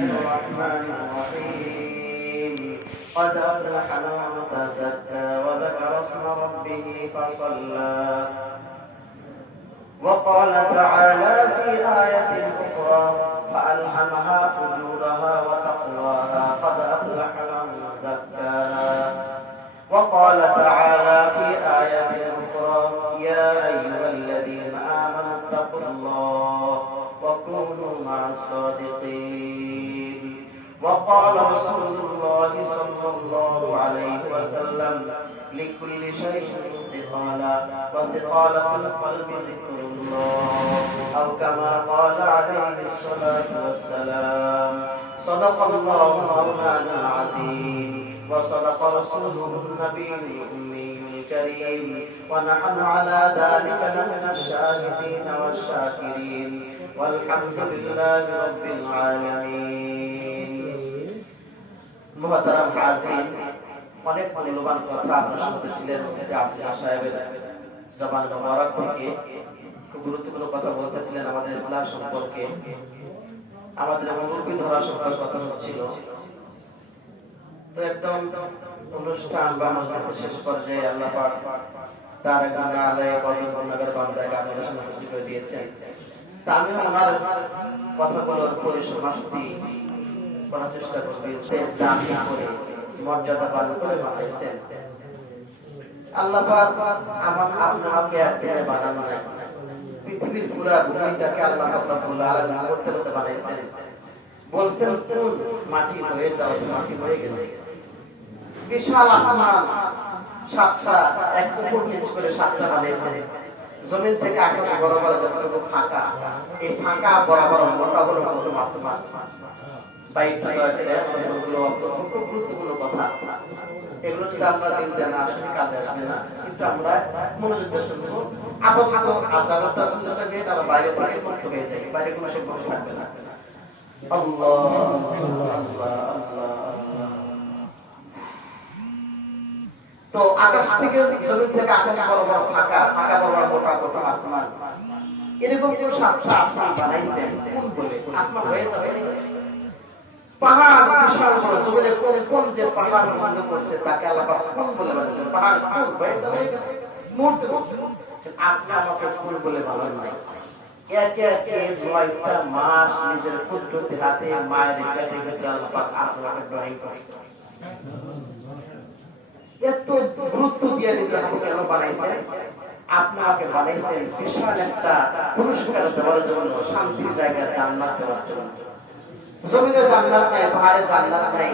الرحمن الرحيم قد أفلح من تزكى وذكر اسم ربه فصلى وقال تعالى في آية أخرى فألهمها فجورها وتقواها قد أفلح من زكاها وقال تعالى في آية أخرى يا أيها الذين آمنوا اتقوا الله وكونوا مع الصادقين وقال رسول الله صلى الله عليه وسلم لكل شيء انتقالا وانتقالة القلب ذكر الله أو كما قال عليه الصلاة والسلام صدق الله مولانا العظيم وصدق رسوله النبي الأمي الكريم ونحن على ذلك لمن الشاهدين والشاكرين والحمد لله رب العالمين محترم حاضرين অনেক মূল্যবান কথা আপনারা শুনতেছিলেন আব্দুল্লাহ সাহেবের জবান মোবারক থেকে খুব গুরুত্বপূর্ণ কথা বলতেছিলেন আমাদের ইসলাম সম্পর্কে আমাদের মুরব্বি ধরা সম্পর্কে কথা হচ্ছিল তো একদম অনুষ্ঠান বা মজলিসের শেষ পর্যায়ে আল্লাহ পাক তার গানে আলায়ে কদর নগর বান্দাকে আপনাদের সামনে উপস্থিত করে দিয়েছেন তা আমি ওনার কথাগুলোর পরিসমাপ্তি করার চেষ্টা করছি দামি করে মর্যাদা পালন করে বানাইছেন আল্লাহ পাক আপনাকে একদিনে বানানো নাই পৃথিবীর পুরো ভূমিটাকে আল্লাহ রাব্বুল আলামিন করতে বানাইছেন বলছেন কোন মাটি হয়ে যাও মাটি হয়ে গেছে বিশাল আসমান সাতটা এক উপর নিচ করে সাতটা বানাইছেন জমিন থেকে আকাশ বরাবর যতটুকু ফাঁকা এই ফাঁকা বরাবর মোটা হলো কত আসমান বাইকটা এগুলো গুরুত্বপূর্ণ কথা এগুলো যদি আমরা চিন্তা না আসলে কাজে আসবে না কিন্তু আমরা মনোযোগ দিয়ে শুনবো আপাতত আদালতটা শুনতে গিয়ে তারা বাইরে বাইরে মুক্ত হয়ে যাবে বাইরে কোনো সে বসে থাকবে না আল্লাহ আল্লাহ আল্লাহ তো আকাশ থেকে জমিন থেকে আকাশ বরাবর ফাঁকা ফাঁকা বরাবর মোটা মোটা আসমান এরকম কেউ সাতটা আসমান বানাইছেন কোন বলে আসমান হয়ে যাবে পাহাড় বিশাল বড় জমিনে কোন কোন যে পাহাড় ভঙ্গ করছে তাকে আল্লাহ পাক কোন বলে বলেছেন পাহাড় কোন হয়ে যাবে মুহূর্তে আপনি আমাকে কোন বলে ভাবেন নাই একে একে 9টা মাস নিজের পুত্রকে হাতে মায়ের পেটে রেখে আল্লাহ পাক আপনাকে ড্রয়িং করছে এত গুরুত্ব দিয়ে নিজের হাতে কেন বানাইছেন আপনাকে বানাইছেন বিশাল একটা পুরস্কার দেওয়ার জন্য শান্তির জায়গায় জান্নাত দেওয়ার জন্য জমিনের জান্নাত নাই পাহাড়ের জান্নাত নাই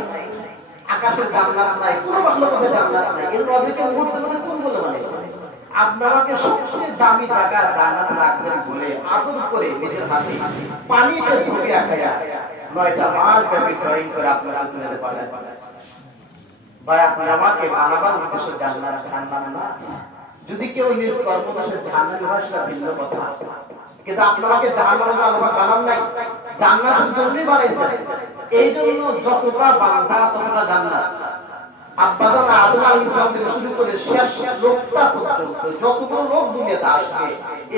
আকাশের জান্নাত নাই কোনো মাখলুকাতের জান্নাত নাই এই নবীকে মুহূর্তের মধ্যে কোন বলে বানাইছেন আপনাকে সবচেয়ে দামি জায়গা জান্নাত রাখবেন বলে আদর করে নিজের হাতে পানিতে ছবি আঁকায়া 9টা মাস ব্যাপী ড্রয়িং করে আপনারা তুলে দিতে পারেন ভাই আপনি আমাকে বানাবার উদ্দেশ্যে জান্নাত জানলাম না যদি কেউ নিজ কর্মবশে জান্নাত হয় সেটা ভিন্ন কথা কিন্তু আপনাকে জান্নাতের জন্য আল্লাহ বানান নাই জান্নাতের জন্যই বানাইছেন এইজন্য যতটা বান্দা ততটা জান্নাত আব্বাজান আদম আলাইহিস সালাম থেকে শুরু করে শেষ লোকটা পর্যন্ত যতগুলো লোক দুনিয়াতে আসবে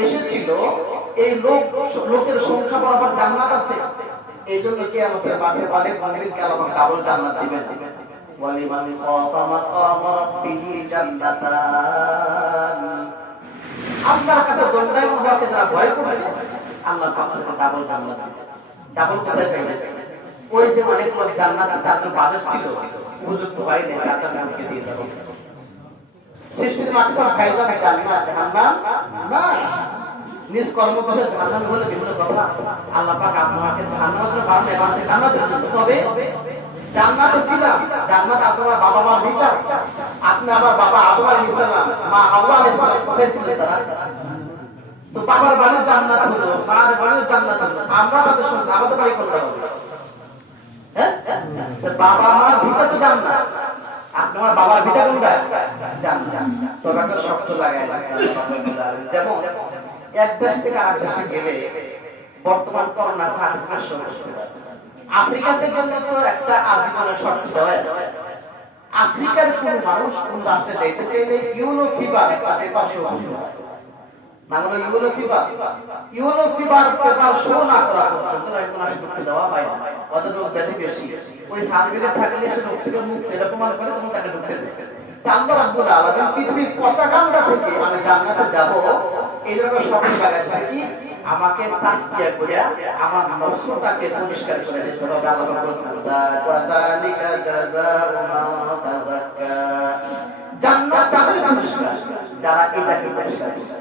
এসেছিল এই লোকের সংখ্যা বরাবর জান্নাত আছে এইজন্য কিয়ামতের মাঠে অনেক মুমিনকে আল্লাহ ডাবল জান্নাত দিবেন ওয়ালিমান খাফা মাকাম রাব্বিহি জান্নাতান আপনার কাছে দণ্ডায়মান হওয়াকে যারা ভয় করছে আল্লাহ পাক তাকে ডাবল জান্নাত দিবেন ডাবল কোথায় পাইবেন ওই যে অনেক লোক জান্নাত তার যে বাজেট ছিল উপযুক্ত হয়নি তার নামকে দিয়ে দেব সৃষ্টির মাকসাদ ফায়জান জান্নাত জাহান্নাম না নিজ কর্মকর্তা জাহান্নাম হলে বিভিন্ন কথা আল্লাহ পাক আপনাকে জাহান্নামের জন্য বানাতে জান্নাতের জন্য তবে জান্নাতে ছিলাম জান্নাত আপনার বাবা মা ভিটা আপনি আবার বাবা আদম আলাইহিস সালাম মা হাওয়া আলাইহিস সালাম কোথায় ছিলেন তারা তো বাবার বাড়ির জান্নাত হলো মার বাড়ির জান্নাত হলো আমরা তাদের সঙ্গে আমাদের বাড়ি কোনটা হবে হ্যাঁ তো বাবা মা ভিটা তো জান্নাত আপনার বাবার ভিটা কোনটা জান্নাত তো একটা শব্দ লাগায় যেমন এক দেশ থেকে আরেক দেশে গেলে বর্তমান করোনা সার্টিফিকেট সমস্যা আফ্রিকাতে গেলে তো একটা আজীবনের শর্ত দেওয়া আফ্রিকার কোন মানুষ কোন রাষ্ট্রে যেতে চাইলে ইউরো ফিবার একটা পেপার শো নাম হলো yellow fever. Yellow fever paper show না করা পর্যন্ত একজন আসে ঢুকতে দেওয়া হয় না। ওদের রোগ ব্যাধি বেশি, ওই সার্টিফিকেট থাকলে সে রোগ থেকে মুক্ত এটা প্রমাণ করে তখন তাকে ঢুকতে দেবে। আল্লাহ রাব্বুল আলামিন পৃথিবীর পচা গান্ডা থেকে আমি জান্নাতে যাব এই জন্য স্বপ্ন লাগাইছে কি আমাকে তাসকিয়া করে আমার নফসটাকে পরিষ্কার করে নিতে হবে। আল্লাহ বলেছেন যালিকা জাযাউ মান তাযাক্কা, জান্নাত তাদের পুরস্কার যারা এটাকে পরিষ্কার করছে।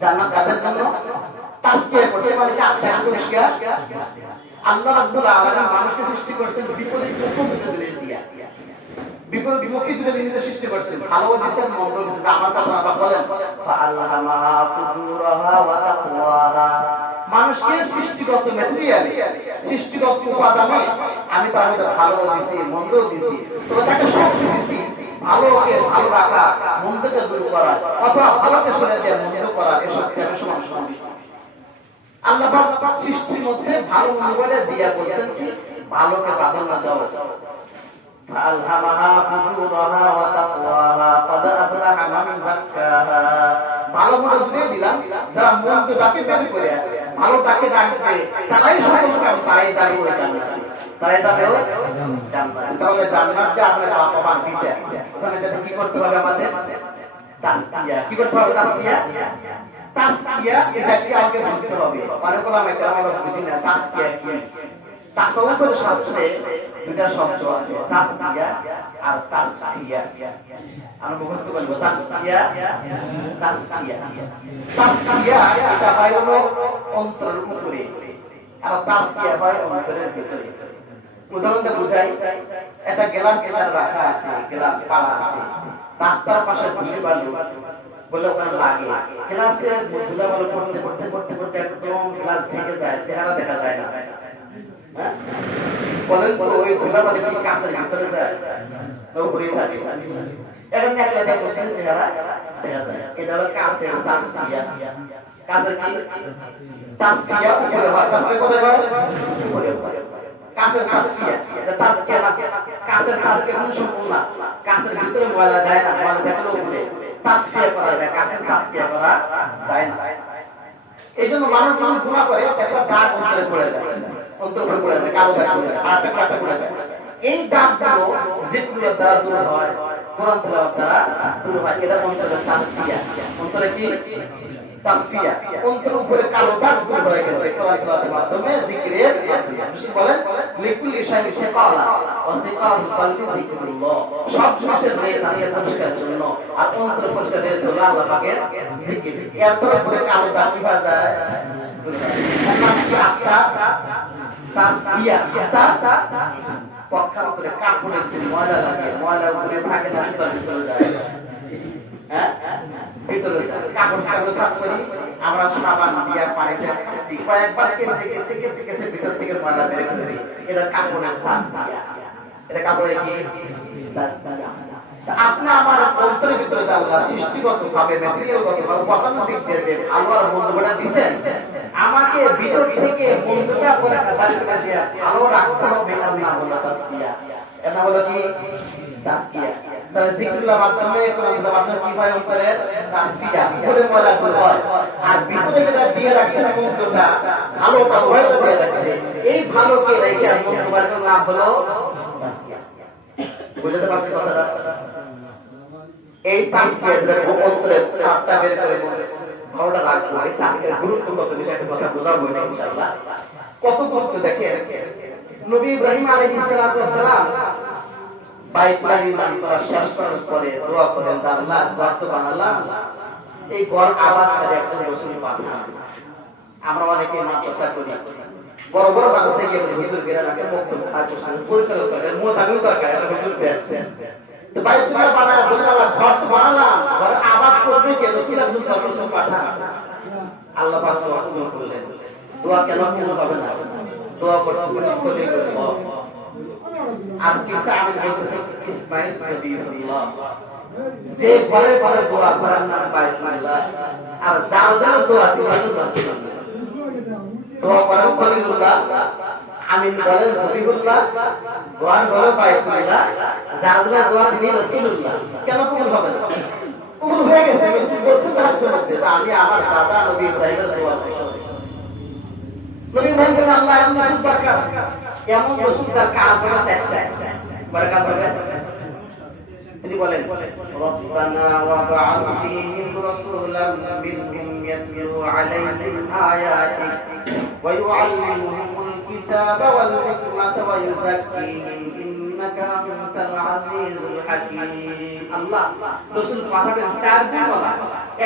জান্নাত তাদের জন্য তাসকিয়া করছে মানে কি আত্মা পরিষ্কার। আল্লাহ রাব্বুল আলামিন মানুষকে সৃষ্টি করেছেন বিপরীত মুখী জিনিস দিয়া, বিপরীত মুখী দুটো জিনিসের সৃষ্টি করেছেন, ভালো দিয়েছেন মন্দ দিয়েছেন। আমার কথা আপনারা বলেন ফাআলহামাহা ফুজুরাহা ওয়া তাকওয়াহা, মানুষকে সৃষ্টিগত ম্যাটেরিয়ালে সৃষ্টিগত উপাদানে আমি তার মধ্যে ভালো দিয়েছি মন্দ দিয়েছি, তবে তাকে শক্তি দিয়েছি ভালোকে ভালো রাখা মন্দকে দূর করা অথবা ভালোকে সরে দেওয়া মন্দ করা, এসব আমি সমান সমান দিয়েছি। আল্লাহ পাক সৃষ্টির মধ্যে ভালো মন্দ বলে দিয়া বলছেন কি ভালোকে প্রাধান্য দাও। ফাআলহামাহা ফুজুরাহা ওয়া তাকওয়াহা ক্বাদ আফলাহা মান যাক্কাহা, ভালো মন্দ দিয়ে দিলাম, যারা মন্দটাকে বের করে ভালোটাকে রাখবে তারাই সফল হবে, তারাই যাবে ওই জান্নাতে, তারাই যাবে ওই জান্নাতে। তাহলে জান্নাত যে আপনার পাবার বিচার, ওখানে যদি কি করতে হবে আমাদের তাসকিয়া, কি করতে হবে তাসকিয়া। তাসকিয়া এটা কি আগে বুঝতে হবে। মানে কোলাম একটা আমরা বুঝি না তাসকিয়া কি। তাসাউফের শাস্ত্রে দুটো শব্দ আছে, তাসকিয়া আর তাসকিয়া। আমরা মুখস্থ করব তাসকিয়া তাসকিয়া। তাসকিয়া এটা হয় হলো অন্তরের উপরে আর তাসকিয়া হয় অন্তরের ভিতরে। উদাহরণ দিয়ে বুঝাই, একটা গ্লাস এখানে রাখা আছে, গ্লাস পালা আছে, রাস্তার পাশে ধুলি বালু বলে ওখানে লাগে, গ্লাসে ধুলা বালু পড়তে পড়তে পড়তে পড়তে একদম গ্লাস ঢেকে যায়, চেহারা দেখা যায় না। বলেন তো ওই ধুলা বালু কি কাঁচের ভিতরে যায় না উপরে থাকে? এটা নেকলে দিয়ে বসে চেহারা দেখা যায়। এটা হলো কাঁচের তাসকিয়া। কাঁচের কি তাসকিয়া উপরে হয়, তাসকিয়া কোথায় হয়? উপরে হয়। কাঁচের তাসকিয়া, এটা তাসকিয়া না। কাঁচের তাসকিয়া কোন সম্পূর্ণ না, কাঁচের ভিতরে ময়লা যায় না, ময়লা থাকলে উপরে তাসকিয়া করা যায়, কাঁচের তাসকিয়া করা যায় না। এইজন্য মানুষ যখন গুনাহ করে একটা দাগ অন্তরে পড়ে যায়, অন্তরে পড়ে যায়, কালো দাগ পড়ে যায়, আটা কাটা পড়ে যায়। এই দাগগুলো জিকিরের দ্বারা দূর হয়, কোরআন তেলাওয়াত দ্বারা দূর হয়। এটা অন্তরে তাসকিয়া। অন্তরে কি তাসকিয়া, অন্তরের উপরে কালো দাগ দূর হয়ে গেছে কোরআন তেলাওয়াতের মাধ্যমে, জিকিরের মাধ্যমে। বিশেষ বলেন লিকুল ইশাইন ফাকালা ওয়া যিকারুল কলবি যিকরুল্লাহ, সব জিনিসের রেত আছে পরিষ্কারের জন্য, আর অন্তর পরিষ্কার রেত হলো আল্লাহ পাকের জিকির। এর উপরে কালো দাগ কি হয়ে যায়? দূর হয়। তাসকিয়া তাসকিয়া তা পক্ষান্তরে কাপড়ের যে ময়লা লাগে, ময়লা উপরে থাকে না, ভিতরে যায়, হ্যাঁ ভিতরে যায়। কাপড় সাগর সাফ করি আমরা সাবান দিয়া পানিতে কাচি, কয়েকবার কেচে কেচে কেচে কেচে ভিতর থেকে ময়লা বের করে দিই, এটা কাপড়ের তাসকিয়া। এটা কাপড়ের কি তাসকিয়া। আপনি আমার অন্তরের ভিতরে যে আল্লাহ সৃষ্টিগত ভাবে ম্যাটেরিয়ালগত ভাবে উপাদান দিক দিয়ে যে ভালো আর মন্দটা দিবেন, আমাকে ভিতর থেকে মন্দটা করে বাড়ি করে দিয়ে ভালো রাখতে হবে। এর নাম হলো তাসকিয়া। এর নাম হলো কি তাসকিয়া। তাহলে জিকিরের মাধ্যমে কোরআনের মাধ্যমে কি হয়? অন্তরের তাসকিয়া, উপরে ময়লা দূর হয়, আর ভিতরে যেটা দিয়ে রাখছেন মন্দটা ভালোটা ওইটা দিয়ে রাখছে, এই ভালোকে রেখে মন্দবার নাম হলো তাসকিয়া। বুঝতে পারছেন কথাটা? এই তাসকিয়া যেটা অন্তরে খাপটা বের করে ভালোটা রাখবো, এই তাসকিয়ার গুরুত্ব কত বিষয়টা কথা বোঝাবো না ইনশাআল্লাহ। কত গুরুত্ব দেখেন, নবী ইব্রাহিম আলাইহিস সালাম বাইতুল্লাহ নির্মাণ করা শেষ করার পরে দোয়া করেন, আল্লাহ ঘর তো বানালাম, এই ঘর আবাদকারী একজন রাসূল পাঠান। আমরা অনেকে মাদ্রাসা করি, বড় বড় মাদ্রাসায় গিয়ে হুজুর গেরানাকে বক্তব্য করছেন, পরিচালনা করেন, মোতাবিক দরকার এটা হুজুর দেন। তো বাইতুল্লাহ বানায় বলেন আল্লাহ ঘর তো বানালাম, ঘর আবাদ করবে কে? রাসূল একজন রাসূল পাঠান। আল্লাহ পাক দোয়া কবুল করলেন। দোয়া কেন কবুল হবে না? দোয়া করতে করতে করতে আর কিসা আমি বলতেছি ইসমাঈল সাবিহুল্লাহ, যে ঘরে ঘরে দোয়া করার নাম বাইতুল্লাহ, আর যারা যারা দোয়া দিবেন রাসূলুল্লাহ, দোয়া করেন খলিলুল্লাহ, আমিন বলেন সাবিহুল্লাহ, ঘর ঘরে বাইতুল্লাহ, যারা যারা দোয়া দিবেন রাসূলুল্লাহ। কেন কবুল হবে না? কবুল হয়ে গেছে। রাসূল বলেছেন হাদিসের মধ্যে যে আমি আমার দাদা নবী ইব্রাহিমের দোয়া করেছি। নবী ইব্রাহিম বলেন আল্লাহ এমন রাসূল দরকার, এমন রাসূল তার কাজ হবে চারটা। বড় কাজ হবে। তিনি বলেন রব্বানা ওয়া বা'আথ ফীহিম রাসূলাম মিনহুম ইয়াতলু আলাইহিম আয়াতিক ওয়া ইউআল্লিমুহুমুল কিতাবা ওয়াল হিকমাতা ওয়া ইউযাক্কিহিম ইন্নাকা আনতাল আজিজুল হাকীম। আল্লাহ রাসূল পাঠাবেন চার গুণ বলা।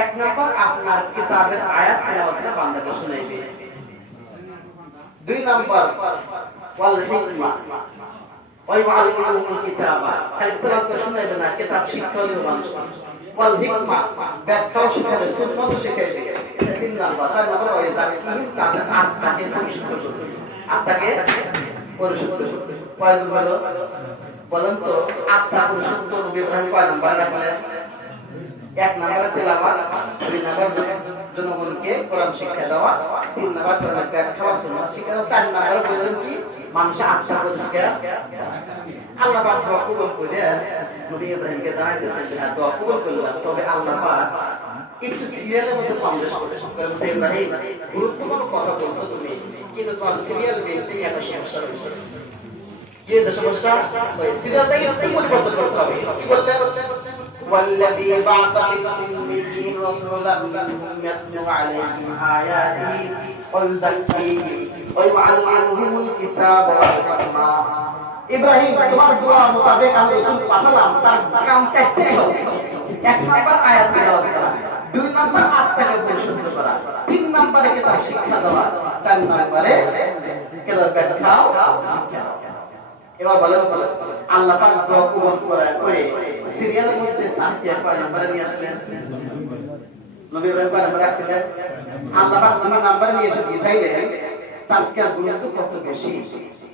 এক নাম্বার আপনার কিতাবের আয়াত তেলাওয়াত বান্দাকে শুনাইবে। দুই নাম্বার ওয়াল হিকমা ওয়া ইউআল্লিমুহুমুল কিতাবা, খালি তেলাওয়াত শুনাইবে না, কিতাব শিক্ষা দিবে মানুষকে। ওয়াল হিকমা, ব্যাখ্যাও শিখাবে, সুন্নাত শিখাইবে। এটা তিন নাম্বার। চার নাম্বার ওয়া ইউযাক্কিহিম, তাদের আত্মাকে পরিশুদ্ধ করবে। আত্মাকে পরিশুদ্ধ করবে। কয় গুণ হলো বলেন তো? আত্মা পরিশুদ্ধ নবী ইব্রাহিম কয় নাম্বার রাখলেন? এক নাম্বারে তেলাওয়াত, দুই নাম্বার জনগণকে কোরআন শিক্ষা দেওয়া, তিন নাম্বার কোরআনের ব্যাখ্যা ও সুন্নাত শিক্ষা দেওয়া, চার নাম্বারে বলেন কি মানুষের আত্মা পরিষ্কার। আল্লাহ পাক দোয়া কবুল করে নবী ইব্রাহিমকে জানাইতেছেন যে হ্যাঁ দোয়া কবুল করলাম, তবে আল্লাহ পাক একটু সিরিয়ালের মধ্যে কমবেশ করেছে। ইব্রাহিম গুরুত্বপূর্ণ কথা বলছো তুমি, কিন্তু তোমার সিরিয়াল মেইনটেইন একটা সমস্যা রয়েছে। কি যে সমস্যা? ওই সিরিয়ালটাকে একটু পরিবর্তন করতে হবে। কি বললেন? والذي بعث في الأميين رسولا منهم يتلو عليهم آياته ويزكيهم ويعلمهم الكتاب والحكمة। ইব্রাহিম তোমার দোয়া মোতাবেক আমি রাসূল পাঠালাম, তার কাম চারটি হবে। এক নাম্বার আয়াত তেলাওয়াত করা, দুই নাম্বার আত্মাকে পরিশুদ্ধ করা, তিন নাম্বারে কিতাব শিক্ষা দেওয়া, চার নাম্বারে কিতাব ব্যাখ্যাও শিক্ষা দেওয়া। এবার বলেন আল্লাহ পাক দোয়া কবুল করে সিরিয়ালের মধ্যে আজকে কয় নম্বরে নিয়ে আসলেন? নবী ইব্রাহিম কয় নম্বরে আসলেন? আল্লাহ পাক দুই নম্বরে নিয়ে এসে বুঝাইলেন তাজকিয়ার গুরুত্ব কত বেশি।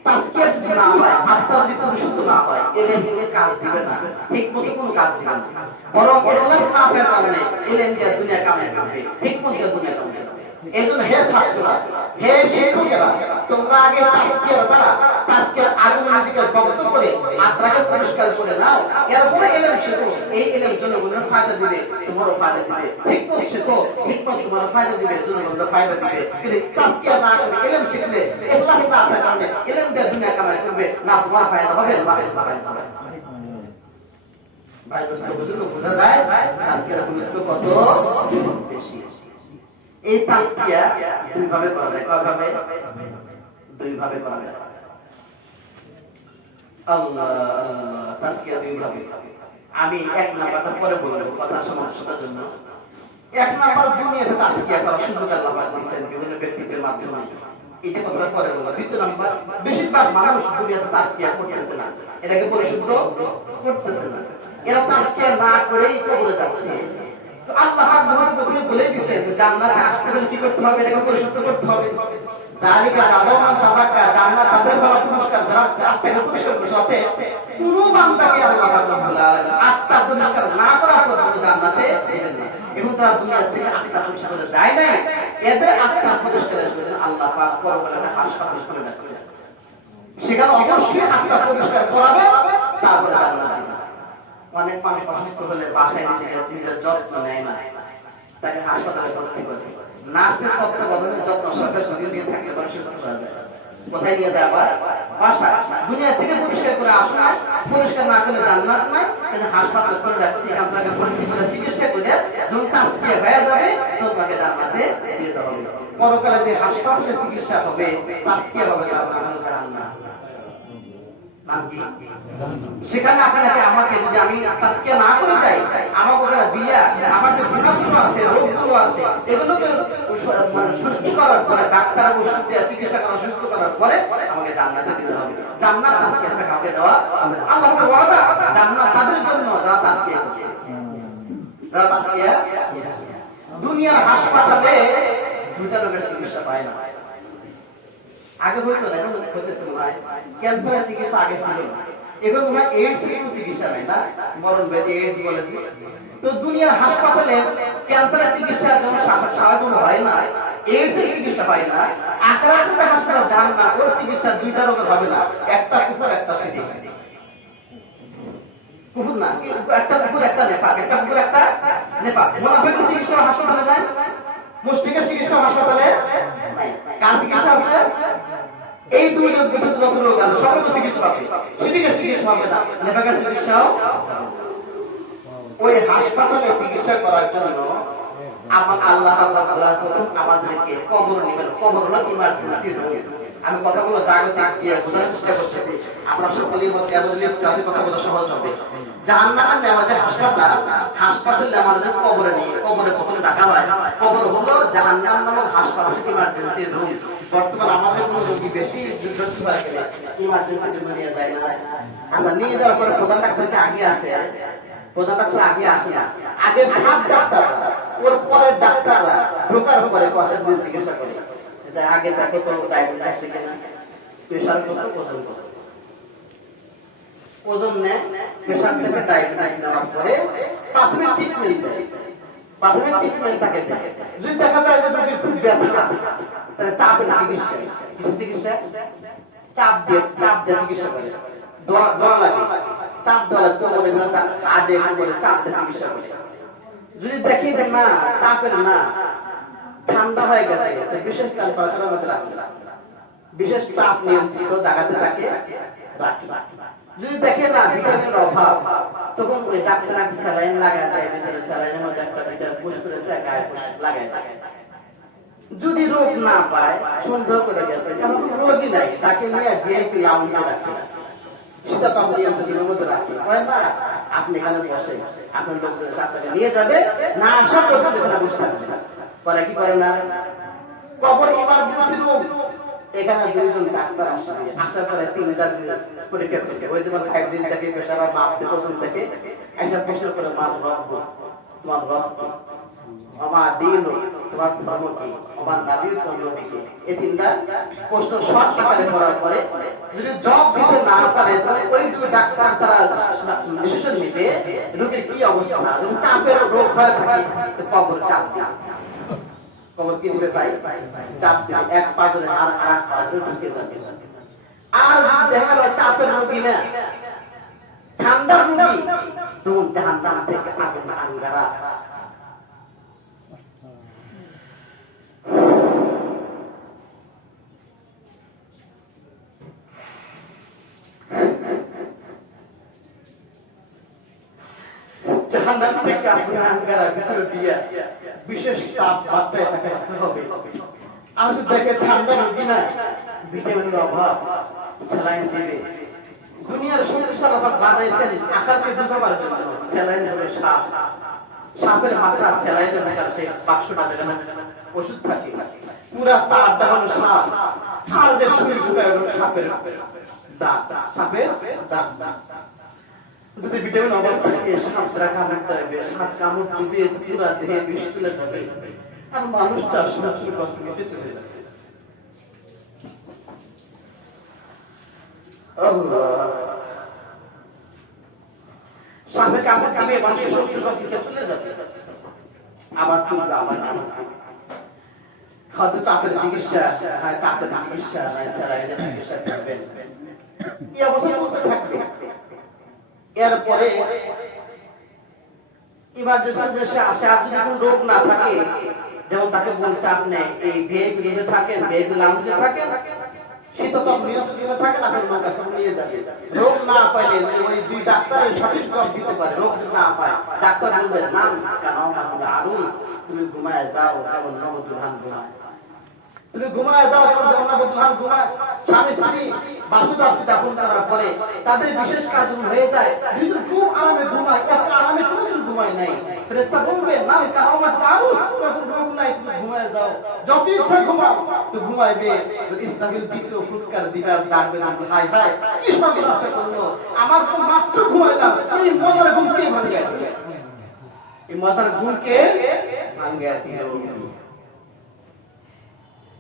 তাজকিয়া যদি না হয়, আত্মা যদি পরিশুদ্ধ না হয়, এলেমে কাজ দিবে না, হিকমতে কোনো কাজ দিবে না। বরং ইখলাস না থাকার কারণে এলেম দিয়ে দুনিয়া কামাই করবে, হিকমত দিয়ে দুনিয়া কামাই করবে। এজন্য হে ছাত্ররা, হে শিক্ষকেরা, তোমরা আগে তাজকিয়ার দ্বারা তাজকিয়ার আগুন নিজেকে দগ্ধ করে আত্মাকে পরিষ্কার করে নাও, এরপরে এলেম শেখো। এই এলেম জনগণের ফায়দা দিবে, তোমারও ফায়দা দিবে। হিকমত শেখো, হিকমত তোমার ফায়দা দিবে, জনগণের ফায়দা দিবে। কিন্তু তাজকিয়া না করে এলেম শিখলে ইখলাস না থাকার কারণে এলেম দিয়ে দুনিয়া কামাই করবে, না তোমার ফায়দা হবে না ফায়দা হবে। ভাই দোস্ত বুঝলো, বোঝা যায় তাজকিয়ার গুরুত্ব কত বেশি। এই তাজকিয়া দুই ভাবে করা যায়। কয় ভাবে? দুই ভাবে করা যায়। আল্লাহ আল্লাহ, তাজকিয়া দুই ভাবে। আমি এক নাম্বারটা পরে বলবো কথা সমস্যার জন্য। এক নাম্বার দুনিয়াতে তাজকিয়া করা সুযোগ আল্লাহ পাক দিয়েছেন বিভিন্ন ব্যক্তিদের মাধ্যমে, এটা কথা পরে বলবো। দ্বিতীয় নাম্বার, বেশিরভাগ মানুষ দুনিয়াতে তাজকিয়া করতেছে না, এটাকে পরিশুদ্ধ করতেছে না। এরা তাজকিয়া না করেই কবরে যাচ্ছে। তো আল্লাহ পাক আমাদের প্রথমে বলে দিয়েছেন যে জান্নাতে আসতে হলে কি করতে হবে? এটাকে পরিশুদ্ধ করতে হবে। যালিকা জাযাউমান তাযাক্কা, জান্নাত তাদের বড় পুরস্কার যারা আত্মাকে পরিষ্কার করে। সাথে কোনো বান্দাকে আল্লাহ পাক রব্বুল আলামিন আত্মা পরিষ্কার না করা পর্যন্ত জান্নাতে দিবেন না। এবং তারা দুনিয়া থেকে আত্মা পরিষ্কার করে যায় না, এদের আত্মা পরিষ্কারের জন্য আল্লাহ পাক পরকালে একটা হাসপাতাল করে রাখছেন। সেখানে অবশ্যই আত্মা পরিষ্কার করাবে, তারপরে জান্নাত দিবেন। অনেক মানুষ অসুস্থ হলে বাসায় নিজের যত্ন নেয় না, তাকে হাসপাতালে ভর্তি করে। নার্সের তত্ত্বাবধানে যত্ন সরকার যদি নিয়ে থাকলে তখন সুস্থ হয়ে যায়। কোথায় নিয়ে যায়? আবার বাসায়। দুনিয়া থেকে পরিষ্কার করে আসলে পরিষ্কার না করলে জান্নাত নাই, কিন্তু হাসপাতাল করে রাখছি, এখান থেকে ভর্তি করে চিকিৎসা করে যখন তাজকিয়া হয়ে যাবে তোমাকে জান্নাতে দিতে হবে। পরকালে যে হাসপাতালে চিকিৎসা হবে, তাজকিয়া হবে, জান্নাত। সেখানে আপনাকে আমাকে যদি আমি তাজকিয়া না করে যাই, আমাকে ওখানে দিয়া আমার যে গুণাগুলো আছে, রোগগুলো আছে, এগুলোকে সুস্থ করার পরে ডাক্তার ওষুধ দেওয়া চিকিৎসা করা সুস্থ করার পরে আমাকে জান্নাতে দিতে হবে। জান্নাত তাজকিয়া কাউকে দেওয়া হবে। আল্লাহর ওয়াদা, জান্নাত তাদের জন্য যারা তাজকিয়া করছে, যারা তাজকিয়া। দুনিয়ার হাসপাতালে দুইটা রোগের চিকিৎসা পায় না। আগে হইতো না, এখন হইতেছে মনে হয়। ক্যান্সারের চিকিৎসা আগে ছিল না, এখন মনে হয় এইডস এর চিকিৎসা নাই না, মরণ ব্যাধি এইডস বলে। তো দুনিয়ার হাসপাতালে ক্যান্সারের চিকিৎসা যেমন সাধারণ হয় না, এইডস এর চিকিৎসা পায় না। আখেরাতের হাসপাতাল যান না, ওর চিকিৎসা দুইটা রোগে হবে না, একটা কুফর একটা শিরক। কুকুর না, একটা কুকুর একটা নেপাল, একটা কুকুর একটা নেপাল। মুনাফিকের চিকিৎসা হাসপাতালে নাই, মুশরিকের চিকিৎসা হাসপাতালে নাই। কার চিকিৎসা আছে? এই দুই রোগ ব্যতীত যত রোগ আছে সব চিকিৎসা হবে। শিরকের চিকিৎসা হবে না, নেপালের চিকিৎসাও। ওই হাসপাতালে চিকিৎসা করার জন্য আমার আল্লাহ প্রথম আমাদেরকে কবর নেবেন। কবর হলো ইমার্জেন্সি রোগ। আমি কথাগুলো জাগতিক দিয়ে বোঝার চেষ্টা করতেছি, আমরা সকলের মধ্যে কথা বলা সহজ হবে। জাহান্নামে নেওয়া যায় হাসপাতাল, হাসপাতাল নেওয়া যায় কবরে নিয়ে। কবরে প্রথমে ডাকা হয়, কবর হলো জাহান্নাম নামক হাসপাতাল, ইমার্জেন্সি রুম। বর্তমান আমাদের কোনো রোগী বেশি দুর্গতি হয়ে গেলে ইমার্জেন্সি রুমে নিয়ে যায় না। আমরা নিয়ে যাওয়ার পরে প্রধান ডাক্তারকে আগে আসে, প্রধান ডাক্তার আগে আসে না, আগে সাব ডাক্তাররা, ওর পরের ডাক্তাররা ঢোকার পরে কথা চিকিৎসা করে। আগে তাকে তো ডায়াবেটিস আছে কিনা, প্রেশার কত, ওজন কত, ওজন নেয়, প্রেশার থেকে ডায়াবেটিস নেওয়ার পরে প্রাথমিক ট্রিটমেন্ট দেয়। প্রাথমিক ট্রিটমেন্ট তাকে দেয়। যদি দেখা যায় যে রোগীর খুব ব্যথা, তাহলে চাপের চিকিৎসা, কিসের চিকিৎসা? চাপ দিয়ে চিকিৎসা করে। দোয়া লাগে, চাপ দেওয়া লাগে, কোমরে আজে কোমরে চাপ দিয়ে চিকিৎসা করে। যদি দেখি না চাপের না, ঠান্ডা হয়ে গেছে, বিশেষ টেম্পারেচারের মধ্যে রাখি, বিশেষ তাপ নিয়ন্ত্রিত জায়গাতে তাকে রাখি। যদি দেখে না ভিটামিনের অভাব, তখন ওই ডাক্তার আগে স্যালাইন লাগায় দেয়, ভিতরে স্যালাইনের মধ্যে একটা ভিটামিন পুশ করে দেয়, গায়ে লাগায় দেয়। যদি রোগ না পায়, সন্দেহ করে গেছে, কারণ রোগই নাই, তাকে নিয়ে ভিআইপি লাউঞ্জে রাখে, সেটা তো আপনি নিয়ন্ত্রণের মধ্যে রাখেন। আপনি এখানে বসে আপনার লোকজনের সাথে নিয়ে যাবে না, সব লোকজন এখানে বসে থাকবে করে কি করে না। কবর ইমার্জেন্সি রুম, এখানে দুইজন ডাক্তার আসবে, আসার পরে তিনটা পরীক্ষা করবে। ওই যেমন ফাইব্রিন থেকে প্রেশার মাপতে প্রথম থেকে একটা প্রশ্ন করে, মা রক্ত, তোমার রক্ত, আমার দিন, তোমার ধর্ম কি, আমার নাবির ধর্ম কি, এই তিনটা প্রশ্ন শর্ট আকারে করার পরে যদি জবাব দিতে না পারে, তাহলে ওই দুই ডাক্তার তারা ডিসিশন নিবে রোগীর কি অবস্থা। যদি চাপের রোগ হয়ে থাকে, কবর চাপ দিবে, কবর কি দিবে ভাই? চাপ দিবে, এক পাঁচরে আর এক পাঁচরে ঢুকে যাবে। আর যদি দেখা গেল চাপের রোগী না, ঠান্ডার রোগী, তখন জাহান্নাম থেকে আগুন আঙ্গারা। জাহান্নাম থেকে আগুন আঙ্গারা ভিতরে দিয়ে বিশেষ তাপমাত্রায় তাকে রাখতে হবে। আর যদি দেখে ঠান্ডা রোগী না, ভিটামিনের অভাব, স্যালাইন দিবে। দুনিয়ার শক্তিশালী বানাইছেন আকারকে বোঝাবার জন্য। স্যালাইন হবে সাপ, সাপের মাথা স্যালাইনের মাথা, সেই বাক্সটা যেখানে ওষুধ থাকে, পুরা তার দেখানো সাপ, আর যে শরীর ঢুকায় সাপের দাঁত, সাপের দাঁত। যদি ভিটামিন অভাব থাকে, সাপ দ্বারা কামড় দেবে, সাপ কামড় দিবে, পুরা দেহে বিষ তুলে যাবে, আর মানুষটা সরাসরি কষ্ট নিচে চলে যাবে। সাপে কামড় দিবে, মানুষের শক্তির কষ্ট নিচে চলে যাবে, আবার তুলবে, আবার হয়তো চাপের চিকিৎসা, কাপের চিকিৎসা, স্যালাইনের চিকিৎসা করবেন। এই অবস্থা চলতে থাকবে। এরপরে ইমার্জেন্সি আসে, আর যদি কোনো রোগ না থাকে, যেমন তাকে বলছে আপনি এই ভিআইপি রুমে থাকেন, ভিআইপি লাউঞ্জে থাকেন, শীততাপ নিয়ন্ত্রণে থাকেন, আপনার লোক আসলে নিয়ে যাবে। রোগ না পাইলে ওই দুই ডাক্তারের সঠিক জবাব দিতে পারে। রোগ যদি না পায়, ডাক্তার বলবে নাম কেন আরুস, তুমি ঘুমায় যাও, যেমন নবদুলহান ঘুমায়, তুমি ঘুমায় যাও, যেমন নবদুলহান ঘুমায়। স্বামী স্ত্রী বাসুরাত্রি যাপন করার পরে তাদের বিশেষ কাজ হয়ে যায়, দুজন খুব আরামে ঘুমায়, এত আরামে কোনোদিন ঘুমায় নাই। ফেরেশতা বলবে নাম কারামাত আরুস, তোমার রোগ নাই, তুমি ঘুমায় যাও, যত ইচ্ছা ঘুমাও। তো ঘুমাইবে, ইসলামের দ্বিতীয় ফুৎকার দিবে, আর জানবে না হাই হাই কি সব নষ্ট করলো, আমার তো মাত্র ঘুমাইলাম, এই মজার ঘুম কে ভাঙিয়ে দিল, এই মজার ঘুমকে ভাঙিয়ে দিল।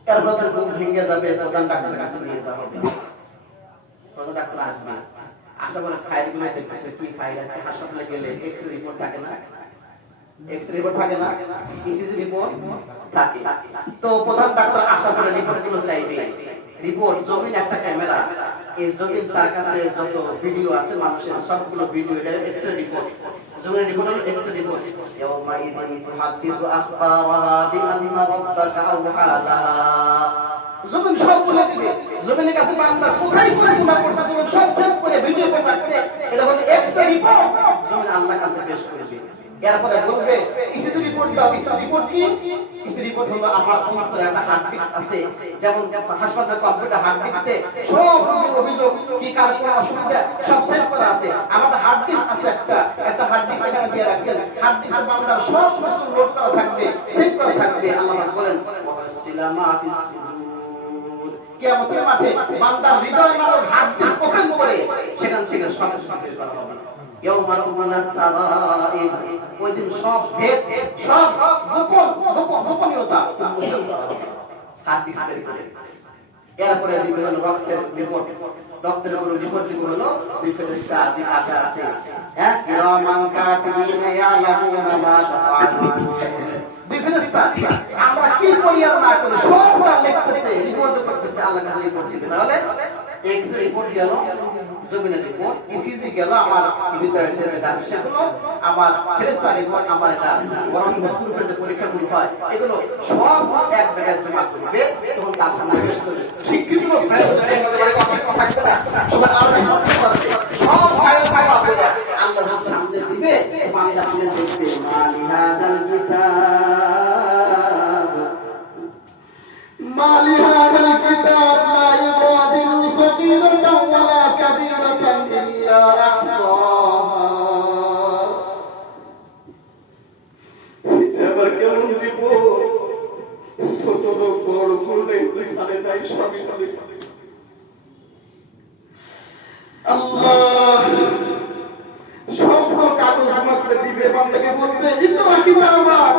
এরপর ঘুম ভেঙে যাবে, প্রধান ডাক্তারের কাছে নিয়ে যাওয়া হবে। প্রধান ডাক্তার আসবে, আসা বলে ফাইল গুলো দেখতেছে, কি ফাইল আছে। হাসপাতালে গেলে এক্সরে রিপোর্ট থাকে না, এক্সরে রিপোর্ট থাকে না, ইসিজি রিপোর্ট থাকে। তো প্রধান ডাক্তার আশা করে রিপোর্ট গুলো চাইবে, রিপোর্ট, জমিন একটা ক্যামেরা, এই জমিন তার কাছে যত ভিডিও আছে মানুষের সবগুলো ভিডিও এটা এক্সরে রিপোর্ট। জমিনের রিপোর্ট হলো এক্সরে রিপোর্ট। ইয়াউমা ইযিন তুহাদ্দিসু আখবারাহা বিআন্না রাব্বাকা আওহা লাহা। জমিন সব বলে দিবে। জমিনের কাছে বান্দা কোথায় কোথায় গুনাহ করছে জমিন সব সেভ করে ভিডিও করে রাখছে। এটা হলো এক্সরে রিপোর্ট। জমিন আল্লাহর কাছে পেশ করবে। এরপরে বলবে ইসিজি রিপোর্ট দাও। ইসিজি রিপোর্ট কি? ইসিজি রিপোর্ট হলো আমার অন্তরে একটা হার্ড ডিস্ক আছে, যেমন হাসপাতাল কম্পিউটার হার্ড ডিস্কে সব রোগীর অভিযোগ কি কার কোন অসুবিধা সব সেভ করা আছে। আমার হার্ড ডিস্ক আছে, একটা হার্ড ডিস্ক এখানে দিয়ে রাখছেন। হার্ড ডিস্কে বান্দার সব কিছু লোড করা থাকবে, সেভ করা থাকবে। আল্লাহ বলেন ওয়াসিলামা ফিস সুদুর। কিয়ামতের মাঠে বান্দার হৃদয় নামক হার্ড ডিস্ক ওপেন করে সেখান থেকে সব কিছু বের করা হবে। ইয়াউমা তুবলাস সারাইর, ওই দিন সব ভেদ, সব গোপনীয়তা হার্ড ডিস্ক বের করে। এরপরে দিবে হলো রক্তের রিপোর্ট। রক্তের উপর রিপোর্ট দিবে হলো দুই ফেরেশতা যে কাজে আছে, হ্যাঁ, কিরামান কাতিবিনা ইয়ালামুনা মা তাফআলুন। দুই ফেরেশতা আমরা কি করি আর না করি সবটা লিখতেছে, রিপোর্ট করতেছে, আল্লাহর কাছে রিপোর্ট দিবে। তাহলে এক্স-রে রিপোর্ট গেল, জমিনের রিপোর্ট, ইসিজি গেল, আমার হৃদয়ের যেটা সেগুলো, আমার ফেরেশতা রিপোর্ট, আমার এটা বরং গ্রুপের যে পরীক্ষাগুলো হয় এগুলো সব এক জায়গায় জমা করবে। তখন তার সামনে পেশ করবে। শিক্ষিত লোক ফেরেশতাদের মধ্যে বলে কথা থাকবে না, তোমরা আলাদা করতে পারবে। সব ফাইল করে আল্লাহর সামনে দিবে, বান্দা সামনে দেখবে মালি হাদাল কিতাব, মালি হাদাল কিতাব লা ইউগাদিরু সগীরাতান ওয়ালা কাবীরাতান ইল্লা আহসাহা। এবার কেমন রিপোর্ট, ছোট লোক বড় করে ইনসানে নাই সবই লিখছে। আল্লাহ সবগুলো কাগজ জমা করে দিবে, বান্দাকে বলবে ইকরা কিতাবাক,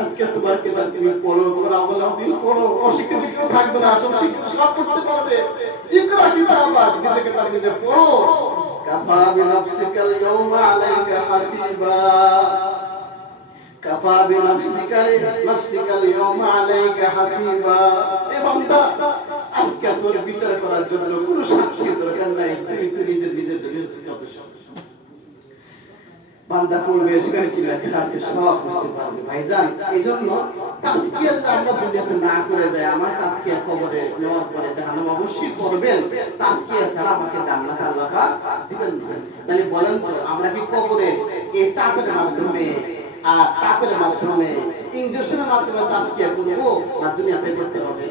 আজকে তোমার কিতাব তুমি পড়ো, তোমার আমল দিন পড়ো। অশিক্ষিত কেউ থাকবে না, সব শিক্ষিত সব করতে পারবে। ইকরা কিতাবাক, নিজেকে তার নিজে পড়ো। কাফা বিনাফসিকাল ইয়াউমা আলাইকা হাসিবা, কাফা বিনাফসিকাল ইয়াউমা আলাইকা হাসিবা। এ বান্দা আজকে তোর বিচার করার জন্য কোনো সাক্ষী দরকার নাই, তুই নিজের জন্য যথেষ্ট। বান্দা পড়বে, সেখানে কি লেখা আছে সব বুঝতে পারবে। ভাইজান, এই জন্য তাজকিয়া আমরা দুনিয়াতে না করে দেয়, আমার তাজকিয়া কবরে নেওয়ার পরে জাহান্নাম অবশ্যই করবেন। তাজকিয়া ছাড়া আমাকে জান্নাত আল্লাহ পাক দিবেন না। তাহলে বলেন তো আমরা কি কবরে এই চাপের মাধ্যমে আর তাপের মাধ্যমে ইনজেকশনের মাধ্যমে তাজকিয়া করব না দুনিয়াতে করতে হবে?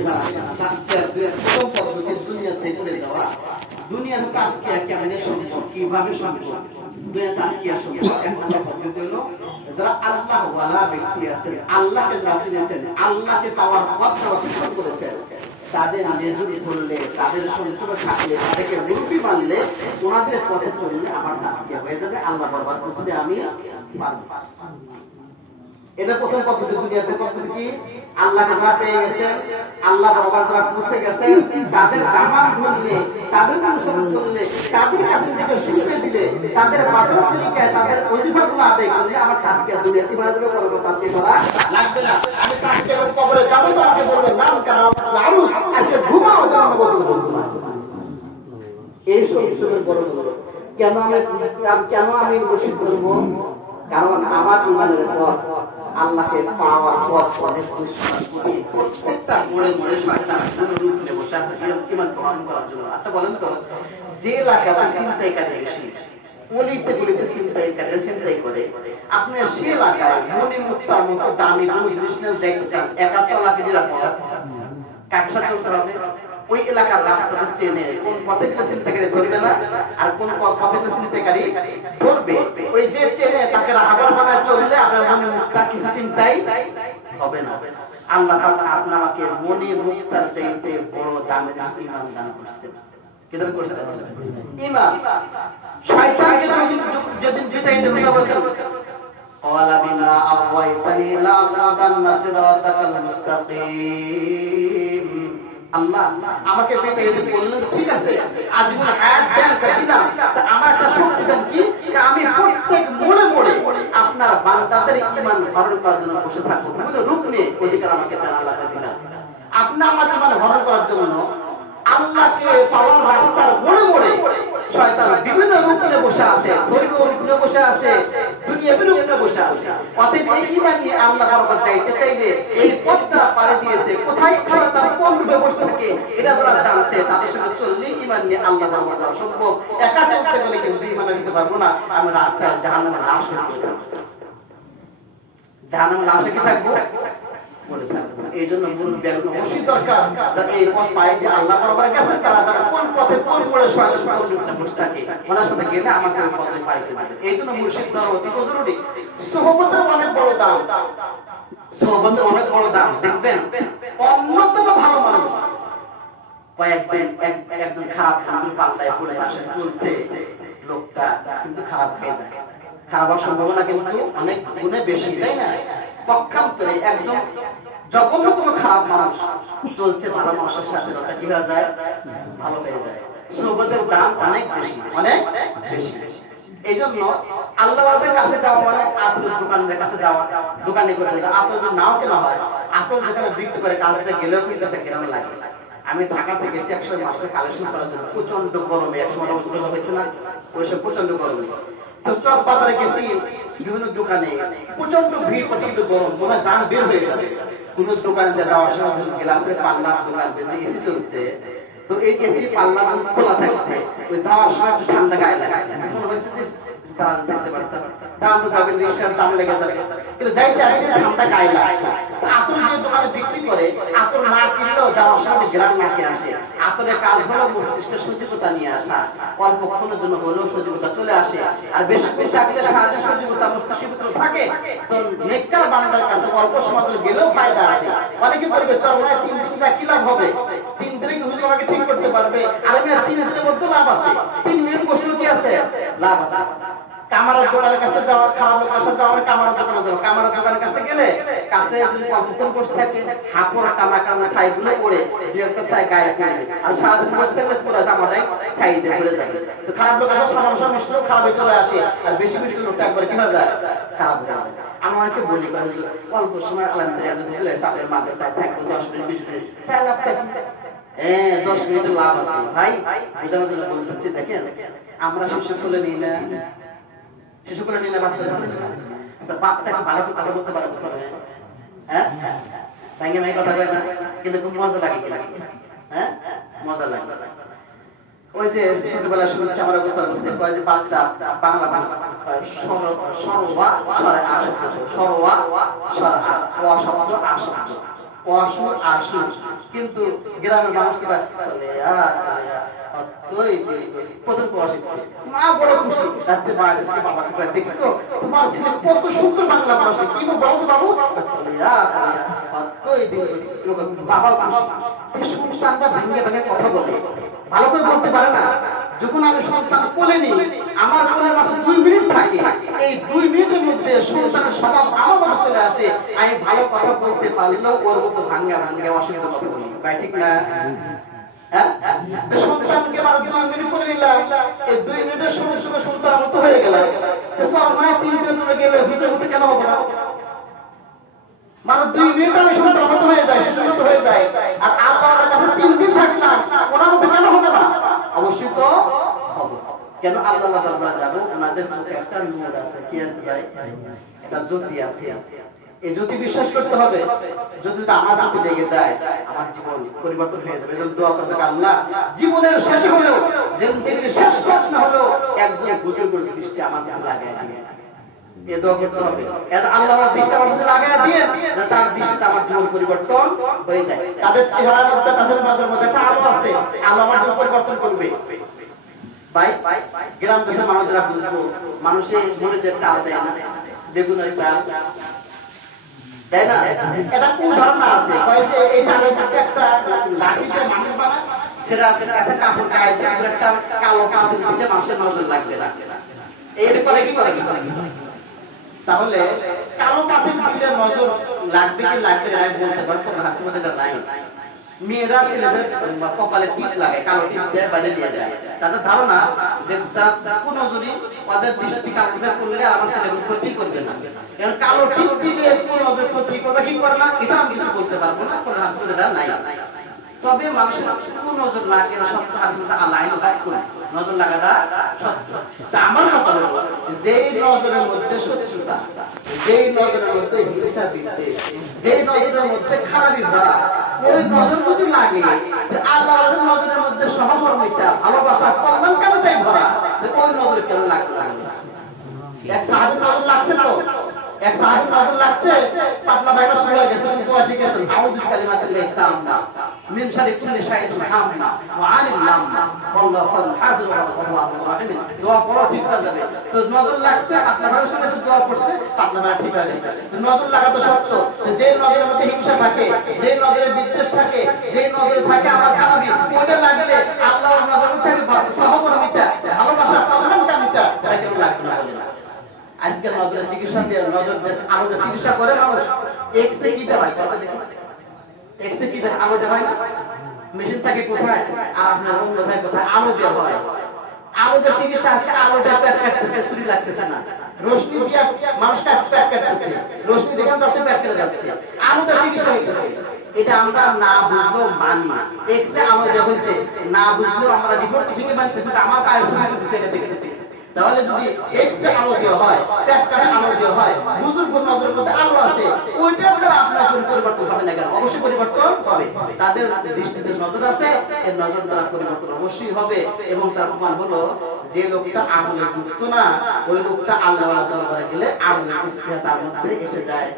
এবার তাজকিয়া প্রথম পদ্ধতি দুনিয়াতে করে দেওয়া। দুনিয়ার তাজকিয়া কেমনে সম্ভব, কিভাবে সম্ভব? দুনিয়া তাজকিয়া সম্ভব এক নম্বর পদ্ধতি হলো যারা আল্লাহ ওয়ালা ব্যক্তি আছেন, আল্লাহকে যারা চিনেছেন, আল্লাহকে পাওয়ার পথ অতিক্রম করেছেন, তাদের নেজুর ধরলে, তাদের সঞ্চয় থাকলে, তাদেরকে মুরব্বি মানলে, ওনাদের পথে চললে আমার তাজকিয়া হয়ে যাবে। আল্লাহ বারবার বুঝতে আমি পারবো। এটা প্রথম পদ্ধতি। দুনিয়াতে পদ্ধতি কি? আল্লাহকে যারা পেয়ে গেছেন, আল্লাহ বারবার যারা পৌঁছে গেছেন, তাদের দামান ধরলে, তাদের অনুসরণ করলে, তাদের কাছে থেকে শিখে দিলে, তাদের বাদর তরিকায় তাদের ওজিফাগুলো আদায় করলে আমার তাজকিয়া দুনিয়াতে বাড়া যাবে, করবো তাজকিয়া করা লাগবে না। আমি তাজকিয়া করে কবরে যাবো তো আমাকে বলবে নাম কেন লাউস আজকে ঘুমাও জানো বলতে বলবো না। এই সব ইসলামের বড় বড় কেন আমি মুর্শিদ বলবো? কারণ আমার ইমানের পথ, আল্লাহকে পাওয়ার পথ, প্রত্যেকটা মোড়ে মোড়ে শয়তান রূপ নিয়ে বসে আছে ইমান গ্রহণ করার জন্য। আচ্ছা বলেন তো, যে এলাকাতে ছিনতাইকারী বেশি, অলিতে গলিতে ছিনতাই করে, আপনি সে এলাকায় মনে মুক্তার মতো দামি কোনো জিনিস নিয়ে দেখতে চান, একা চলাকে নিরাপদ, কাকসা চলতে হবে। ওই এলাকার রাস্তাটা চেনে কোন পথে গেলে ছিনতাইকারী ধরবে না আর কোন পথে গেলে ছিনতাইকারী ধরবে, ওই যে চেনে তাকে রাহাবার বানায় চললে আপনার মনে মুক্তা কিছু চিন্তাই হবে না। আল্লাহ পাক আপনাকে মনে মুক্তার চাইতে বড় দামের ঈমান দান করেছেন। কি দান করেছেন? ঈমান। শয়তানকে যেদিন বিদায় দিতে বলেছেন, ক্বালা বিমা আওয়াইতানি লা আ'লাদান্না সিরাতাকাল মুস্তাকিম। আল্লাহ আমাকে পেতে এসে বললেন ঠিক আছে, আজীবন হায়াত জানতে দিলাম, তা আমার একটা শক্তি দেন কি আমি প্রত্যেক মোড়ে মোড়ে আপনার বান্দাদের ঈমান ধারণ করার জন্য বসে থাকবো, বিভিন্ন রূপ নিয়ে অধিকার আমাকে দেন, আল্লাহ দিলাম। আপনি আমার ইমান হরণ করার জন্য আল্লাহকে পাওয়ার রাস্তার মোড়ে মোড়ে শয়তান বিভিন্ন রূপ নিয়ে বসে আছে, ধর্মীয় রূপ নিয়ে বসে আছে, দুনিয়াবী রূপ নিয়ে বসে আছে। অতএব এই ঈমান নিয়ে আল্লাহ বরাবর যাইতে চাইলে এই পথটা পাড়ি দিয়েছে, কোথায় শয়তান কোন রূপে বসে থাকে এটা যারা জানছে তাদের সঙ্গে চললে ঈমান নিয়ে আল্লাহ বরাবর যাওয়া সম্ভব। একা চলতে গেলে কিন্তু ঈমান নিতে পারবো না, আমি রাস্তায় জাহান্নামের লাশ হয়ে যাবো। জাহান্নামের লাশে কি থাকবো? এই জন্য মুরব্বী অবশ্যই দরকার যারা এই পথ পায় যে আল্লাহ বরাবর গেছেন, তারা যারা কোন পথে কোন মোড়ে শয়তান কোন রূপে বসে থাকে ওনার সাথে গেলে আমাকে ওই পথে পাইতে পারে। এই জন্য মুর্শিদ ধরা অতি জরুরি। সোহবতের অনেক বড় দাম, সোহবতের অনেক বড় দাম। দেখবেন অন্যতম ভালো মানুষ কয়েকদিন একজন খারাপ বন্ধুর পাল্লায় পড়ে আসে, চলছে লোকটা কিন্তু খারাপ হয়ে যায়। খারাপ হওয়ার সম্ভাবনা কিন্তু অনেক গুণে বেশি, তাই না? পক্ষান্তরে একজন জঘন্যতম খারাপ মানুষ চলছে ভালো মানুষের সাথে, ওটা কি হয়ে যায়? ভালো হয়ে যায়। সোহবতের দাম অনেক বেশি, অনেক বেশি। এই জন্য আল্লাহর কাছে যাওয়া মানে আতরের দোকানের কাছে যাওয়া, দোকানে করে যাওয়া। আতর যদি নাও কেনা হয়, আতর যেখানে বিক্রি করে কাজটা গেলেও কিন্তু একটা গ্রামে লাগে। আমি ঢাকা থেকে গেছি একসময় মানুষের কালেকশন করার জন্য, প্রচন্ড গরমে, একসময় হয়েছে না, ওই সব প্রচন্ড গরমে। তো চক বাজারে গেছি, বিভিন্ন দোকানে প্রচন্ড ভিড়, প্রচন্ড গরম, তোমরা জান বের হয়ে যাবে। কোন দোকানে যাওয়ার সময় গ্লাসের পাল্লার দোকান ভেতরে এসি চলছে, তো এই এসি পাল্লা খোলা থাকছে, ওই যাওয়ার সময় একটু ঠান্ডা গায়ে লাগছে, মনে হয়েছে যে দাঁড়াতে থাকতে পারতাম, দাঁড়াতে যাবে, রিক্সার দাম লেগে যাবে, কিন্তু যাইতে আসতে ঠান্ডা গায়ে লাগছে। আতর যে দোকানে বিক্রি করে, আতর না কিনলেও যাওয়ার সময় গ্রাম নাকে আসে। আতরের কাজ হলো মস্তিষ্কে সজীবতা নিয়ে আসা, অল্পক্ষণের জন্য হলেও সজীবতা চলে আসে। আর বেশিক্ষণ থাকলে সাহায্য সজীবতা মস্তিষ্কের ভিতরে থাকে, তো নেককার বান্দার কাছে অল্প সময় গেলেও ফায়দা আছে। অনেকে বলবে চল মনে 3 দিন যা কি লাভ হবে, 3 দিনে কি হুজুর আমাকে ঠিক করতে পারবে? আর আমি 3 দিনের মধ্যে লাভ আছে, 3 মিনিট বসলেও কি আছে? লাভ আছে। কামারের দোকানের কাছে যাওয়া, খারাপ লোকের কাছে যাওয়া, কামারের দোকানে যাওয়া। কামারের দোকানের কাছে গেলে কাছে যদি অল্পক্ষণ বসে থাকে, হাঁপড় টানা টানা ছাইগুলো পড়ে দুই একটা ছাই গায়ে পড়বে, আর সারাদিন বসে থাকলে পুরো জামাটাই ছাইতে পড়ে যাবে। তো খারাপ লোকের সাথে সমস্যা মিশলেও খারাপ হয়ে চলে আসে, আর বেশি মিশলে লোকটা একবার কি হয়ে যায়? খারাপ হয়ে যায়। আমি অনেকে বলি অল্প সময় আলহামদুলিল্লাহ চাপের মাদ্রাসায় থাকবো 10 মিনিট 20 মিনিট, 4 লাখ টাকা, 10 মিনিটের লাভ আছে। ভাই বোঝানোর জন্য বলতেছি, দেখেন আমরা শিশু খুলে নিই না, শিশু করে নিলে বাচ্চারা, আচ্ছা বাচ্চাকে ভালো করে কথা বলতে পারে, হ্যাঁ ভাঙ্গে ভাঙ্গে কথা বলে না, কিন্তু খুব মজা লাগে, কি লাগে? হ্যাঁ মজা লাগে। ওই যে ছোটবেলা শুনছি আমার অবস্থা বলছে, কয় যে বাচ্চা বাংলা সরোয়া সরে আসক্ত, সরোয়া সরে অশব্দ আসক্ত, অসুর আসুর। কিন্তু গ্রামের মানুষ কি প্রথম কোয়া শিখছে, মা বড় খুশি, রাত্রে বাংলাদেশকে বাবাকে কয় দেখছো তোমার ছেলে কত সুন্দর বাংলা ভাষা, কি বলো তো বাবু? বাবা খুশি। সন্তানরা ভেঙে ভেঙে কথা বলে, ভালো করে বলতে পারে না। যখন আমি সন্তান কোলে নিই, আমার কোলে মাত্র 2 মিনিট থাকে, এই 2 মিনিটের মধ্যে সন্তানের স্বভাব আমার মতো চলে আসে। আমি ভালো কথা বলতে পারলেও ওর মতো ভাঙ্গা ভাঙ্গা অসুবিধা কথা বলি, ভাই ঠিক না? সন্তানকে মাত্র 2 মিনিট করে নিলাম, এই 2 মিনিটের সঙ্গে সঙ্গে সন্তান মতো হয়ে গেলাম। সরমায় 3 দিনের জন্য গেলে ভিসের মধ্যে কেন হবো না? মাত্র 2 মিনিট আমি সন্তান মতো হয়ে যায়, শিশুর মতো হয়ে যায়। আর আল্লাহর কাছে 3 দিন থাকলাম, ওনার মতো কেন হবে না? অবশ্যই তো হবে। কেন? আল্লাহ দরবারে যাব, ওনাদের চোখে একটা নূর আছে। কি আছে ভাই? একটা জ্যোতি আছে। এই জ্যোতি বিশ্বাস করতে হবে। যদি আমার জ্যোতি জেগে যায়, আমার জীবন পরিবর্তন হয়ে যাবে। এজন্য দোয়া করতে আল্লাহ জীবনের শেষে হলেও, জিন্দেগির শেষ কাজ না হলেও একজন বুজুর্গের দৃষ্টি আমার দিকে লাগায় দিয়ে এ দোয়া করতে হবে। আল্লাহর দৃষ্টি আমার দিকে লাগায় দিয়ে তার দৃষ্টিতে আমার জীবন পরিবর্তন হয়ে যায়। তাদের চেহারার মধ্যে, তাদের নজরের মধ্যে একটা আলো আছে, আল্লাহ আমার জীবন পরিবর্তন করবে। ভাই গ্রাম দেশের মানুষরা বুঝবো, মানুষের মনে যে টাল দেয় না, বেগুনের টাল দেয় না, এটা কোন ধারণা আছে? কয় যে এই টালের মধ্যে একটা লাঠিতে মানুষ বানায়, সেটা একটা কাপড় গায়ে দিয়ে একটা কালো কাপড় দিতে মানুষের নজর লাগবে না। এরপরে কি করে? তাহলে কালো কাপড় দিলে নজর লাগবে কি লাগবে না আমি বলতে পারবো না, হাতের মধ্যে নাই। মেয়েরা ছেলেদের কপালে টিপ লাগে, কালো টিপ দিয়ে বাইরে নিয়ে যায়। তাদের ধারণা যে কুনজরি ওদের দৃষ্টি কালো করলে আমার ছেলের ক্ষতি করবে না, কারণ কালো টিপ দিলে কুনজর ক্ষতি কথা কি করে না, এটা আমি কিছু বলতে পারবো না, কোনো হাসপাতাল নাই। তবে মানুষের নজর লাগে না, সত্য হাসপাতাল আলাইন নজর লাগাটা সত্য। তা আমার কথা হলো, যেই নজরের মধ্যে শত্রুতা, যেই নজরের মধ্যে হিংসা বিদ্বেষ, যেই নজরের মধ্যে খারাপি ভরা, ওই নজর যদি লাগে আল্লাহর নজরের মধ্যে সহমর্মিতা, ভালোবাসা, কল্যাণ কেন তাই ভরা, ওই নজরে কেন লাগবে না? এক সাহাবীর নজর লাগছে তো, এক সাহাবীর নজর লাগছে, পাতলা বাইরে শুরু হয়ে গেছে, দোয়া শিখেছেন, আউযু বিকালিমাতিল্লাহি তাম্মা মিন শাররি কুল্লি শাইইন হাম্মা ওয়া আনিল লাম্মা আল্লাহু হাফিজু ওয়া রাহিম। দোয়া পড়ো ঠিক হয়ে যাবে। তো নজর লাগছে, পাতলা বাইরে শুরু হয়েছে, দোয়া পড়ছে, পাতলা বাইরে ঠিক হয়ে গেছে। নজর লাগা তো সত্য, যে নজরের মধ্যে হিংসা থাকে, যে নজরে বিদ্বেষ থাকে, যে নজরে থাকে আমার খারাপি, ওটা লাগলে আল্লাহর নজরে থাকে সহমর্মিতা, ভালোবাসা, কল্যাণকামিতা, এটা কেন লাগবে না বলে না? আজকে নজরের চিকিৎসা দিয়ে নজর আলোতে চিকিৎসা করে মানুষ, এক্স রে কি দেয় কথা দেখুন, এক্স রে কি দেয়, আলো দেওয়া হয় না, মেশিন থাকে কোথায় আর আপনার অন্য কোথায় কোথায় আলো দেওয়া হয়। আলো দিয়ে চিকিৎসা আজকে আলো দিয়ে পেট কাটতেছে, ছুরি লাগতেছে না, রোশনি দিয়ে মানুষটা পেট কাটতেছে, রোশনি যেখানে যাচ্ছে পেট কেটে যাচ্ছে, আলো দিয়ে চিকিৎসা হইতেছে। এটা আমরা না বুঝলেও মানি, এক্স রে আলো দেওয়া হয়েছে না বুঝলেও আমরা রিপোর্ট থেকে মানতেছি, আমার পায়ের সময় দিতেছে, এটা দেখতেছি। তাহলে যদি এক্সট্রা আলো দেওয়া হয়, পেট কাটা আলো দেওয়া হয়, বুজুর্গ নজরের মধ্যে আলো আছে, ওইটার দ্বারা আপনার কোনো পরিবর্তন হবে না কেন? অবশ্যই পরিবর্তন হবে। তাদের দৃষ্টিতে নজর আছে, এর নজর দ্বারা পরিবর্তন অবশ্যই হবে। এবং তার প্রমাণ হলো, যে লোকটা আমলে যুক্ত না, ওই লোকটা আল্লাহর দরবারে গেলে আমলের স্পৃহা তার মধ্যে এসে যায়।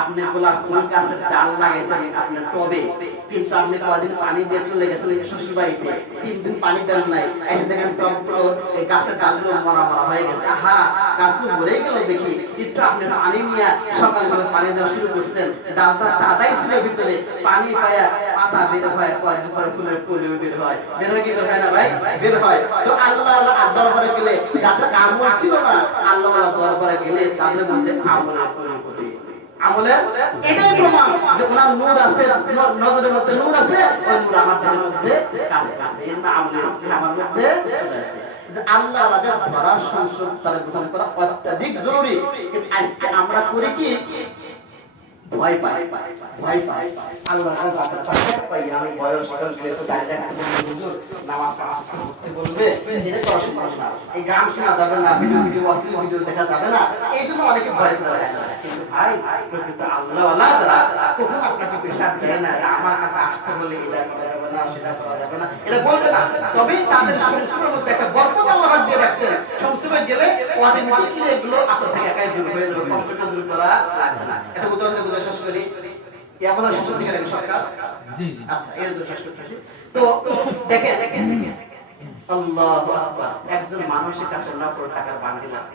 আপনি গোলাপ ফুল গাছের ডাল লাগাইছেন আপনার টবে, কিন্তু আপনি কদিন পানি দিয়ে চলে গেছেন শ্বশুর বাড়িতে, 3 দিন পানি দেন নাই, এসে দেখেন টবগুলো এই গাছের ডালগুলো মরা মরা হয়ে গেছে, আহা গাছগুলো মরেই গেল দেখি, একটু আপনি পানি নিয়ে সকালবেলা পানি দেওয়া শুরু করছেন, ডালটা তাজাই ছিল ভিতরে, পানি পায়া পাতা বের হয়, কয়েকদিন পরে ফুলের কলিও বের হয়, বের হয় কি বের হয় না ভাই? বের হয়। তো আল্লাহ দরবারে গেলে যাদের আমল ছিল না, আল্লাহ দরবারে গেলে তাদের মধ্যে আমলের পরিবর্তন, আমলের এটাই প্রমাণ যে ওনার নূর আছে, নজরের মধ্যে নূর আছে, ওই নূর আমাদের মধ্যে কাজ করছে, এর না আমলের স্পৃহা আমার মধ্যে চলে আসে। আল্লাহ আমাদের ধরা সংসদ তার গ্রহণ করা অত্যাধিক জরুরি। কিন্তু আজকে আমরা করি কি, ভয় পাই, ভয় পাই আল্লাহর কাছে আসতে পাই, আমি বয়স হয়ে গেলে তো দাঁড়িয়ে থাকতে বলবো, হুজুর নামাজ পড়তে বলবে, এটা করা সম্ভব না, এই গান শোনা যাবে না, ভিডিও অশ্লীল ভিডিও দেখা যাবে না, এই জন্য অনেকে ভয় করে। কিন্তু ভাই প্রকৃত আল্লাহওয়ালা যারা, কখন আপনাকে প্রেশার দেয় না আমার কাছে আসতে বলে এটা করা যাবে না, সেটা করা যাবে না, এটা বলবে না। তবেই তাদের সংস্কৃতির মধ্যে একটা বরকত আল্লাহ দিয়ে রাখছেন, সংস্কৃতি গেলে অটোমেটিক্যালি এগুলো আপনার থেকে একাই দূর হয়ে যাবে, কষ্টটা দূর করা লাগবে না। এটা উদাহরণ দিয়ে শেষ করি, এখন শেষ করতে গেলে সরকার, আচ্ছা এর জন্য শেষ করতেছি। তো দেখেন আল্লাহু আকবার, একজন মানুষের কাছে নকল টাকার বান্ডিল আছে,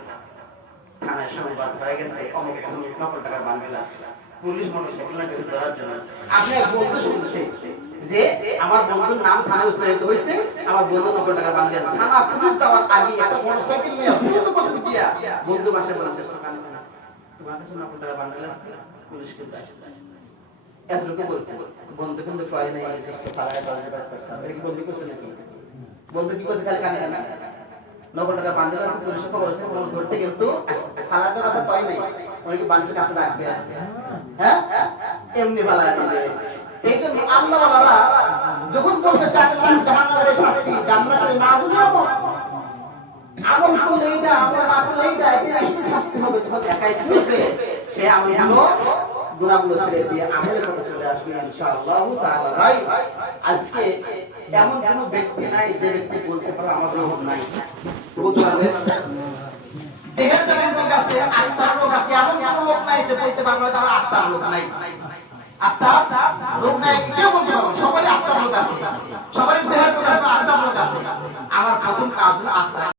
থানায় সংবাদ হয়ে গেছে অনেক নকল টাকার বান্ডিল আছে, পুলিশ মনে সেগুলোকে ধরার জন্য আপনি বলতে শুনছে যে আমার বন্ধুর নাম থানায় উচ্চারিত হয়েছে, আমার বন্ধু নকল টাকার বান্ডিল, থানা পুলিশ যাওয়ার আগে একটা মোটরসাইকেল নিয়ে দ্রুত করতে দিয়া বন্ধু বাসা বলছে তোমার কাছে নকল টাকার বান্ডিল আছে, পুলিশ কিন্তু আসে এতটুকু বলছে, বন্ধু কিন্তু কয় নাই থানায় দরজা বাস করছে, এটা কি বন্ধু করছে নাকি? বন্ধু কি করছে? খালি কানে কানে নকল টাকার বান্ডিল আছে, পুলিশ খবর আছে, কোনো ধরতে কিন্তু থানায় তো কথা কয় নাই, উনি কি বান্ডিল কাছে রাখবে? হ্যাঁ এমনি ভালো দিবে। এই জন্য আল্লাহওয়ালারা যখন বলতে জাহান্নামের শাস্তি, জান্নাতের নাজুল আমল, আমল করলে এইটা, আমল না করলে এইটা, এটা বেশি শাস্তি হবে, তখন একাই থাকবে, সে আমলগুলো গুনাহগুলো ছেড়ে দিয়ে আমলের পথে চলে আসবে ইনশাআল্লাহ তাআলা। ভাই আজকে এমন কোন ব্যক্তি নাই যে ব্যক্তি বলতে পারে আমার রোগ নাই, বলতে পারবে? যেখানে যাবেন লোক আছে, আত্মার রোগ আছে, এমন কোন লোক নাই যে বলতে পারবে তার আত্মার রোগ নাই। আত্মার রোগ নাই কেউ বলতে পারবে, সবারই আত্মার রোগ আছে, সবারই দেহের রোগ আছে, আত্মার রোগ আছে। আমার প্রথম কাজ হলো আত্মা